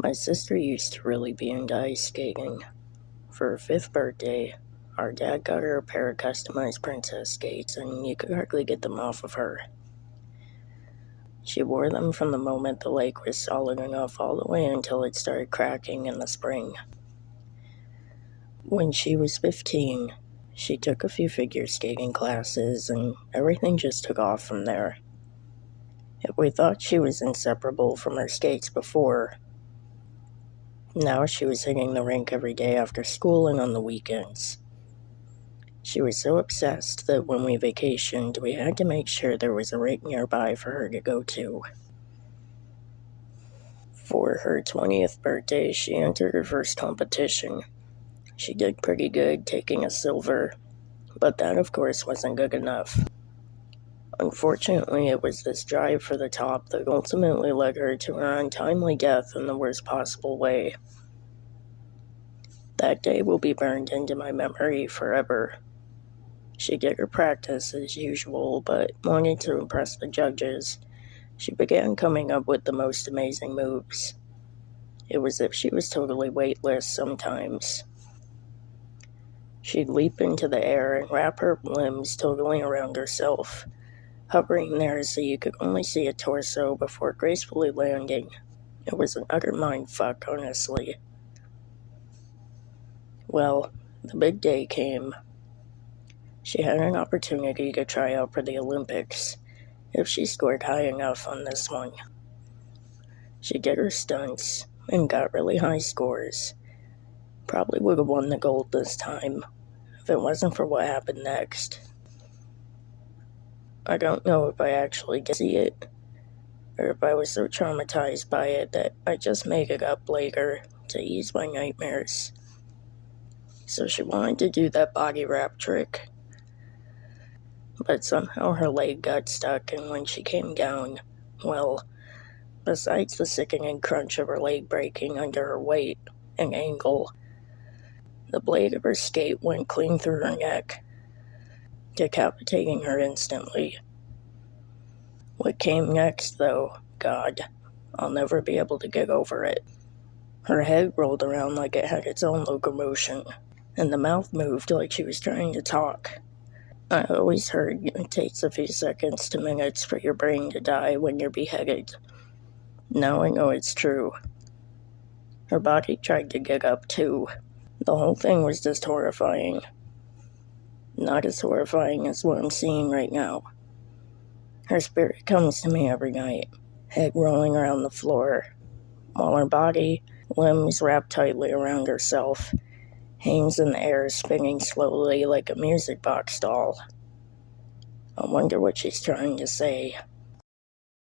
My sister used to really be into ice skating. For her 5th birthday, our dad got her a pair of customized princess skates, and you could hardly get them off of her. She wore them from the moment the lake was solid enough all the way until it started cracking in the spring. When she was 15, she took a few figure skating classes, and everything just took off from there. If we thought she was inseparable from her skates before, now she was hitting the rink every day after school and on the weekends. She was so obsessed that when we vacationed, we had to make sure there was a rink nearby for her to go to. For her 20th birthday, she entered her first competition. She did pretty good, taking a silver, but that of course wasn't good enough. Unfortunately, it was this drive for the top that ultimately led her to her untimely death in the worst possible way. That day will be burned into my memory forever. She did her practice as usual, but wanting to impress the judges, she began coming up with the most amazing moves. It was as if she was totally weightless sometimes. She'd leap into the air and wrap her limbs totally around herself, hovering there so you could only see a torso before gracefully landing. It was an utter mindfuck, honestly. Well, the big day came. She had an opportunity to try out for the Olympics if she scored high enough on this one. She did her stunts and got really high scores. Probably would have won the gold this time if it wasn't for what happened next. I don't know if I actually get to see it, or if I was so traumatized by it that I just made it up later to ease my nightmares. So she wanted to do that body wrap trick, but somehow her leg got stuck, and when she came down, well, besides the sickening crunch of her leg breaking under her weight and angle, the blade of her skate went clean through her neck, decapitating her instantly. What came next, though, God, I'll never be able to get over it. Her head rolled around like it had its own locomotion, and the mouth moved like she was trying to talk. I always heard it takes a few seconds to minutes for your brain to die when you're beheaded. Now I know it's true. Her body tried to get up too. The whole thing was just horrifying. Not as horrifying as what I'm seeing right now. Her spirit comes to me every night, head rolling around the floor, while her body, limbs wrapped tightly around herself, hangs in the air spinning slowly like a music box doll. I wonder what she's trying to say.